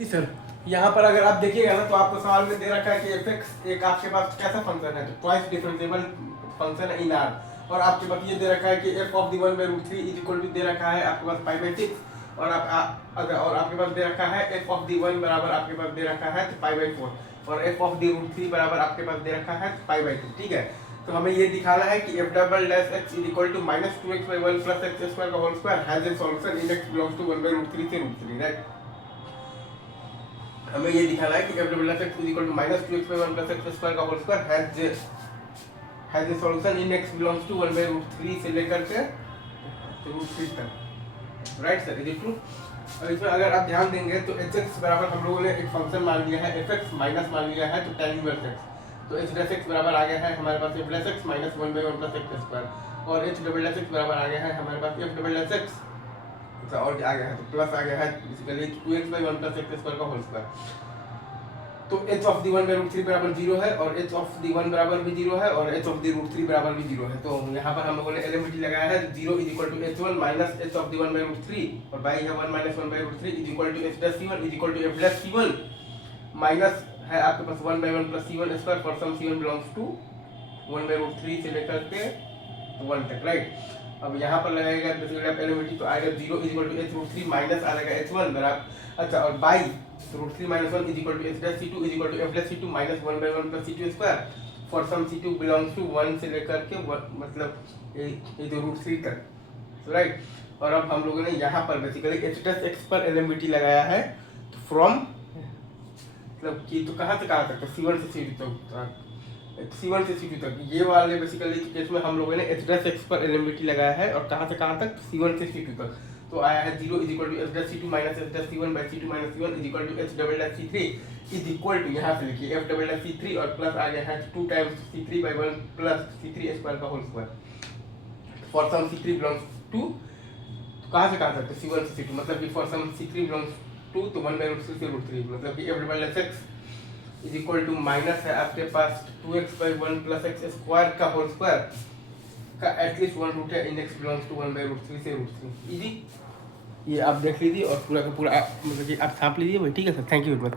जी sir, यहाँ पर अगर आप देखिएगा ना तो आपको सवाल में दे रखा है कि एफ एक्स एक आपके पास कैसा फंक्शन है, तो ट्वाइस डिफरेंशिएबल फंक्शन है इन आर, और आपके पास ये दे रखा है कि F of the one by root three is equal to दे रखा है आपके पास पाई बाई सिक्स, और और आपके पास दे रखा है एफ ऑफ दी वन बराबर आपके पास दे रखा है पाई बाई फोर, और F of the root three बराबर आपके पास दे रखा है पाई बाई टू। ठीक है, तो हमें ये दिखाना है कि F double dash X is equal to minus two X by one plus X square का whole square has a solution in X belongs to one by root three से रूट थ्री, राइट। हमें ये दिखाना है कि F double dash X is equal to minus two X by one plus X square का whole square has a solution in X belongs to one by root three से लेकर के root three तक, right sir, is it true. अब इसमें अगर आप ध्यान देंगे तो एच एक्स बराबर हम लोगों ने एक फंक्शन मान लिया है एफ एक्स माइनस मान लिया है तो tan इनवर्स एक्स, तो एच डैश एक्स बराबर आ गया है हमारे पास F dash X minus one by one plus X square, और एच डबल डैश एक्स बराबर आ गया है हमारे पास एफ डबल डैश एक्स, अच्छा और आ गया है तो प्लस आ गया है basically two X by one plus X square का होल स्क्वायर। तो H of the one by root three बराबर जीरो है, और एच ऑफ दी वन बराबर भी जीरो है, और H of the root three बराबर भी जीरो है। तो यहाँ पर हम लोगों ने एलिमेंट्री लगाया है zero is equal to H one minus H of the one by root three, और बाई है one minus one by root three is equal to H dash C one is equal to F dash C one minus है आपके पास one by one plus C one square for some C one belongs to one by root three से लेकर के one तक, right. अब यहाँ पर लगाएगा बेसिकली आप एलिमेंट्री तो आएगा zero is equal to H root three minus आ जाएगा एच वन बराबर, अच्छा और by root three minus one is equal to H dash C two is equal to F dash C two minus one by one plus C two square for some C two belongs to one से लेकर के मतलब ये जो root three तक, right. और अब हम लोगों ने यहाँ पर बेसिकली एच डैश एक्स पर एलिमेंट्री लगाया है तो फ्रॉम मतलब कि तो कहाँ से कहाँ तक, तो सी वन से सी टू तक, C1 से C2 तक, ये वाले बेसिकली केस में हम लोगों ने एच डैश एक्स पर एलिमेंट्री लगाया है, और कहाँ से कहाँ तक, C1 से C2 तक। तो आया है zero is equal to H dash C2 minus H dash C1 by C2 minus C1 is equal to H double dash C3 is equal to यहाँ से लिखिए एफ डबल डैश C3 और plus आ गया है 2 times C3 by 1 plus C3 square का whole square for some C3 belongs to, तो कहाँ से कहाँ तक, तो C1 से C2 मतलब कि for some C3 belongs to तो 1 बाई रूट थ्री से रूट थ्री, मतलब कि F double dash X is equal to minus है आपके पास 2x by one plus X square का होल स्क्वायर का एटलीस्ट वन रूट है in X belongs to one by root three से रूट थ्री। इजी, ये आप देख लीजिए और पूरा का पूरा मतलब कि आप छाप लीजिए भाई, ठीक है sir, thank you very much.